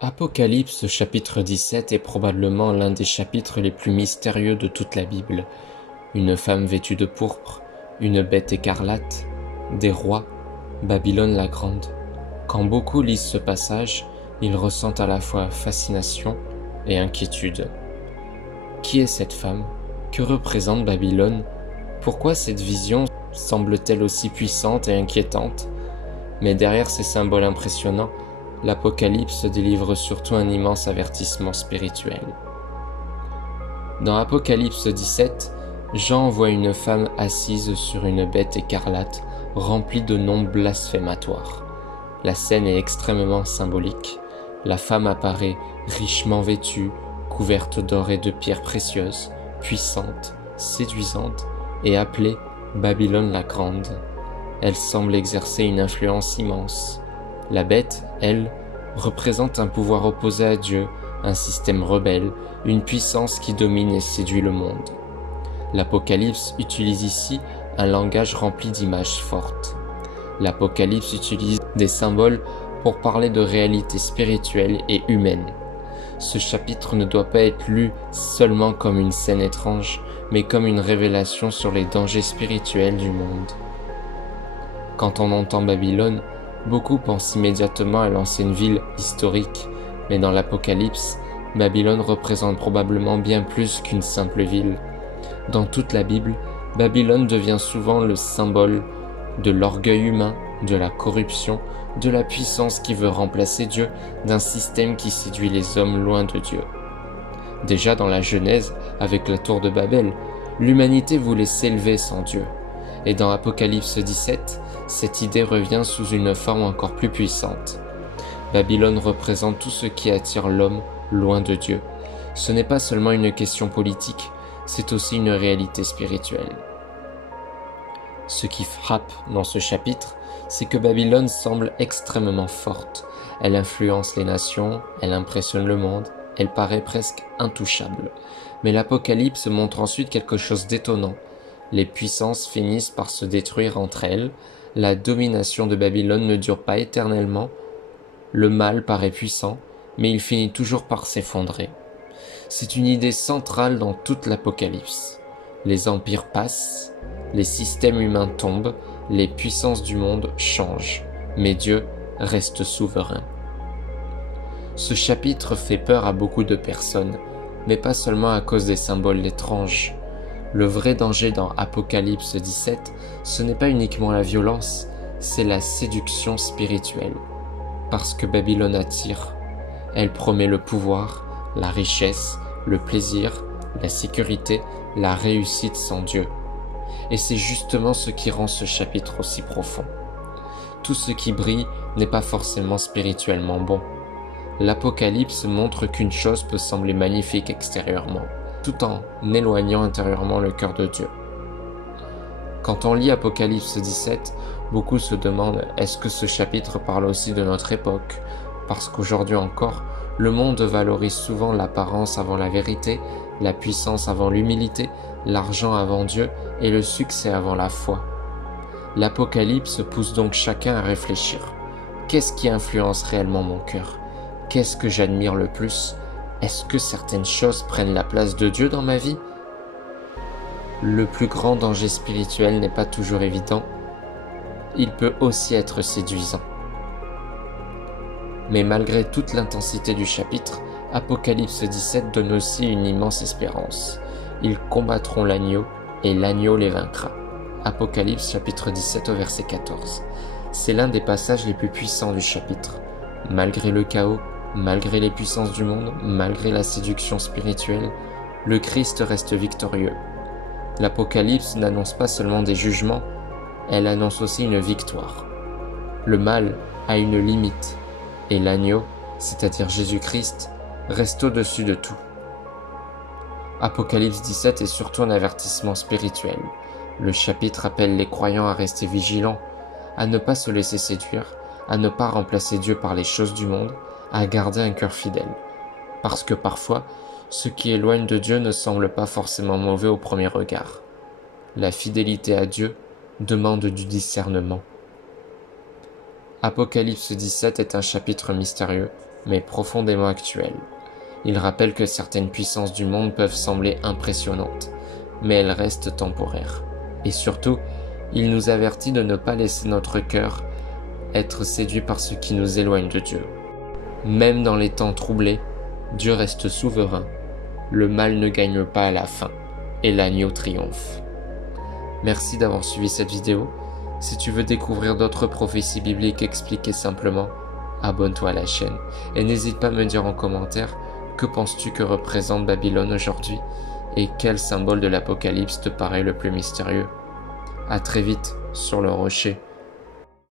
Apocalypse chapitre 17 est probablement l'un des chapitres les plus mystérieux de toute la Bible. Une femme vêtue de pourpre, une bête écarlate, des rois, Babylone la Grande. Quand beaucoup lisent ce passage, ils ressentent à la fois fascination et inquiétude. Qui est cette femme? Que représente Babylone? Pourquoi cette vision semble-t-elle aussi puissante et inquiétante? Mais derrière ces symboles impressionnants, l'Apocalypse délivre surtout un immense avertissement spirituel. Dans Apocalypse 17, Jean voit une femme assise sur une bête écarlate remplie de noms blasphématoires. La scène est extrêmement symbolique. La femme apparaît richement vêtue, couverte d'or et de pierres précieuses, puissante, séduisante et appelée Babylone la Grande. Elle semble exercer une influence immense. La bête, elle, représente un pouvoir opposé à Dieu, un système rebelle, une puissance qui domine et séduit le monde. L'Apocalypse utilise ici un langage rempli d'images fortes. L'Apocalypse utilise des symboles pour parler de réalités spirituelles et humaines. Ce chapitre ne doit pas être lu seulement comme une scène étrange, mais comme une révélation sur les dangers spirituels du monde. Quand on entend Babylone, beaucoup pensent immédiatement à l'ancienne ville historique, mais dans l'Apocalypse, Babylone représente probablement bien plus qu'une simple ville. Dans toute la Bible, Babylone devient souvent le symbole de l'orgueil humain, de la corruption, de la puissance qui veut remplacer Dieu, d'un système qui séduit les hommes loin de Dieu. Déjà dans la Genèse, avec la tour de Babel, l'humanité voulait s'élever sans Dieu. Et dans Apocalypse 17, cette idée revient sous une forme encore plus puissante. Babylone représente tout ce qui attire l'homme loin de Dieu. Ce n'est pas seulement une question politique, c'est aussi une réalité spirituelle. Ce qui frappe dans ce chapitre, c'est que Babylone semble extrêmement forte. Elle influence les nations, elle impressionne le monde, elle paraît presque intouchable. Mais l'Apocalypse montre ensuite quelque chose d'étonnant. Les puissances finissent par se détruire entre elles, la domination de Babylone ne dure pas éternellement, le mal paraît puissant, mais il finit toujours par s'effondrer. C'est une idée centrale dans toute l'Apocalypse. Les empires passent, les systèmes humains tombent, les puissances du monde changent, mais Dieu reste souverain. Ce chapitre fait peur à beaucoup de personnes, mais pas seulement à cause des symboles étranges. Le vrai danger dans Apocalypse 17, ce n'est pas uniquement la violence, c'est la séduction spirituelle. Parce que Babylone attire, elle promet le pouvoir, la richesse, le plaisir, la sécurité, la réussite sans Dieu. Et c'est justement ce qui rend ce chapitre aussi profond. Tout ce qui brille n'est pas forcément spirituellement bon. L'Apocalypse montre qu'une chose peut sembler magnifique extérieurement, tout en éloignant intérieurement le cœur de Dieu. Quand on lit Apocalypse 17, beaucoup se demandent est-ce que ce chapitre parle aussi de notre époque? Parce qu'aujourd'hui encore, le monde valorise souvent l'apparence avant la vérité, la puissance avant l'humilité, l'argent avant Dieu et le succès avant la foi. L'Apocalypse pousse donc chacun à réfléchir. Qu'est-ce qui influence réellement mon cœur? Qu'est-ce que j'admire le plus? Est-ce que certaines choses prennent la place de Dieu dans ma vie? Le plus grand danger spirituel n'est pas toujours évident. Il peut aussi être séduisant. Mais malgré toute l'intensité du chapitre, Apocalypse 17 donne aussi une immense espérance. Ils combattront l'agneau et l'agneau les vaincra. Apocalypse chapitre 17 au verset 14. C'est l'un des passages les plus puissants du chapitre. Malgré le chaos, malgré les puissances du monde, malgré la séduction spirituelle, le Christ reste victorieux. L'Apocalypse n'annonce pas seulement des jugements, elle annonce aussi une victoire. Le mal a une limite, et l'agneau, c'est-à-dire Jésus-Christ, reste au-dessus de tout. Apocalypse 17 est surtout un avertissement spirituel. Le chapitre appelle les croyants à rester vigilants, à ne pas se laisser séduire, à ne pas remplacer Dieu par les choses du monde, à garder un cœur fidèle. Parce que parfois, ce qui éloigne de Dieu ne semble pas forcément mauvais au premier regard. La fidélité à Dieu demande du discernement. Apocalypse 17 est un chapitre mystérieux, mais profondément actuelle. Il rappelle que certaines puissances du monde peuvent sembler impressionnantes, mais elles restent temporaires. Et surtout, il nous avertit de ne pas laisser notre cœur être séduit par ce qui nous éloigne de Dieu. Même dans les temps troublés, Dieu reste souverain, le mal ne gagne pas à la fin, et l'agneau triomphe. Merci d'avoir suivi cette vidéo. Si tu veux découvrir d'autres prophéties bibliques expliquées simplement, abonne-toi à la chaîne et n'hésite pas à me dire en commentaire que penses-tu que représente Babylone aujourd'hui et quel symbole de l'Apocalypse te paraît le plus mystérieux. À très vite sur le rocher.